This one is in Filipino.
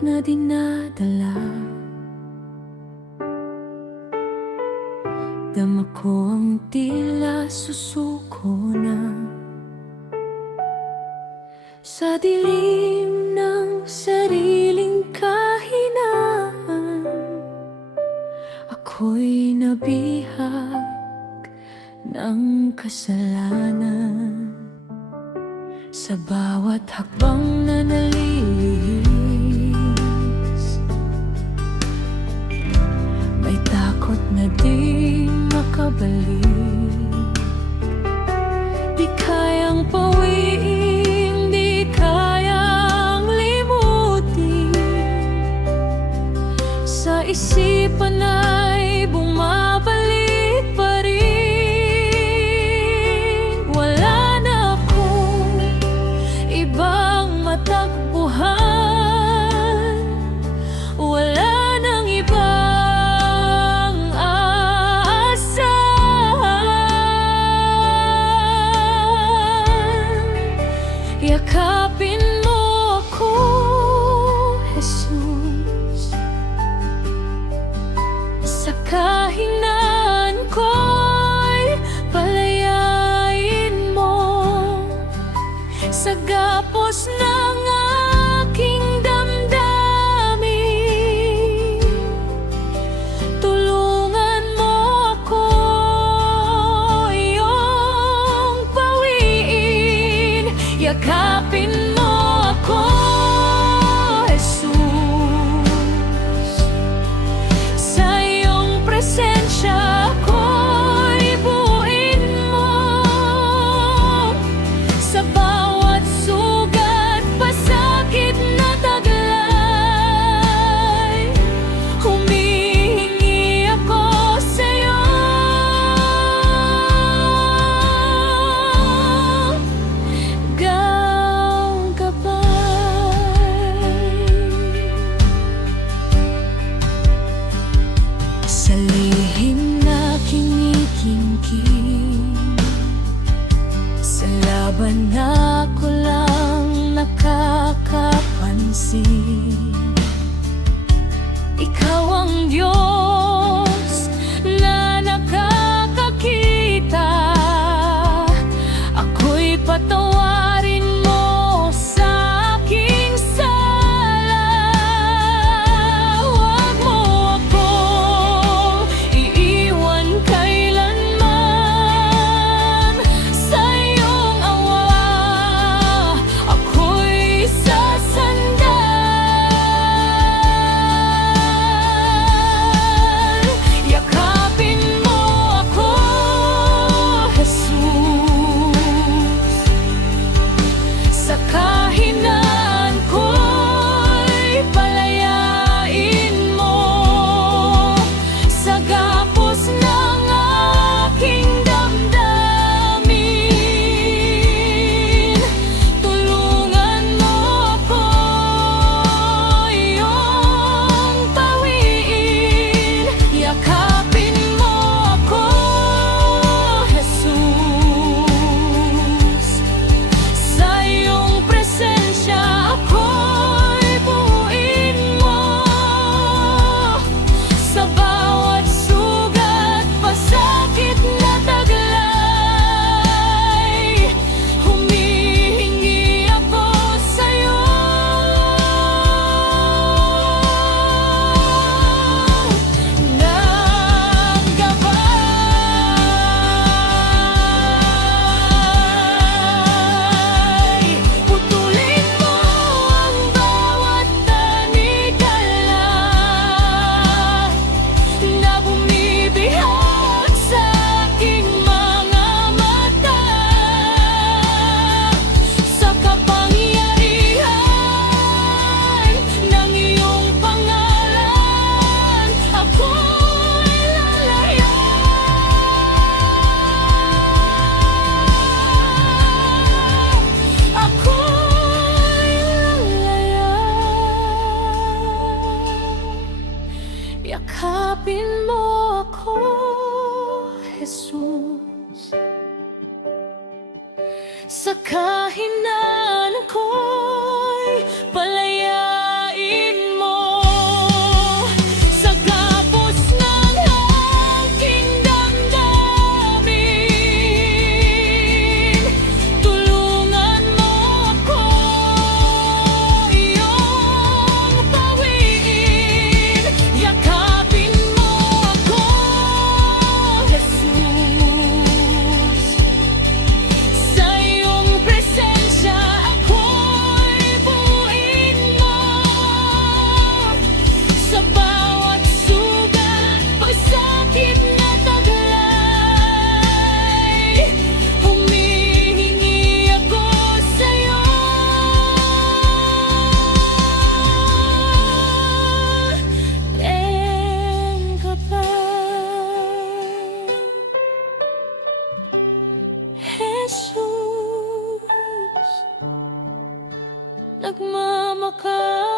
na dinadala. Dama ko ang tila susuko na sa dilim ng sariling kahinaan. Ako'y nabihag ng kasalanan. Sa bawat hakbang na nalilihis, may takot na di makabalik. Di kayang pawiin, di kayang limutin. Sa isipan ay bumabalik pa rin. Wala na akong ibang matakbuhan, wala nang ibang aasahan. Yakapin mo ako, Jesus, sa kahinaan ko'y palayain mo. Sa gapos ng aking damdamin, tulungan mo ako iyong pawiin. Yakapin mo ako, Jesus, sa iyong presensya ako'y buuin mo. Sa bawat sugat, pasakit na taglay, humihingi ako sa'yo. Ikaw gabay. Sa lihim na kinikimkim, sa laban ako lang nakakapansin. Ikaw ang Diyos na nakakakita. Ako'y patawarin mo sa aking sala. Huwag mo akong iiwan kailanman. Sa iyong awa ako'y sasandan. Yakapin mo ako, Jesus, sa kahinaan ko'y palayain mo. Sa gapos ng aking damdamin, tulungan mo ako iyong pawiin. Yakapin mo ako, Jesus, sa iyong presensya ako'y buuin mo. Sa bawat sugat, pasakit na taglay, humihingi ako sa'yo. Ng gabay, putulin mo ang bawat tanikala na bumibihag sa aking mga mata. Sa kapangyarihan ng iyong pangalan, ako'y lalaya. Ako'y lalaya. Yakapin mo ako, Jesus, sa kahinaan ko'y palayain mo. Jesus, nagmamakaw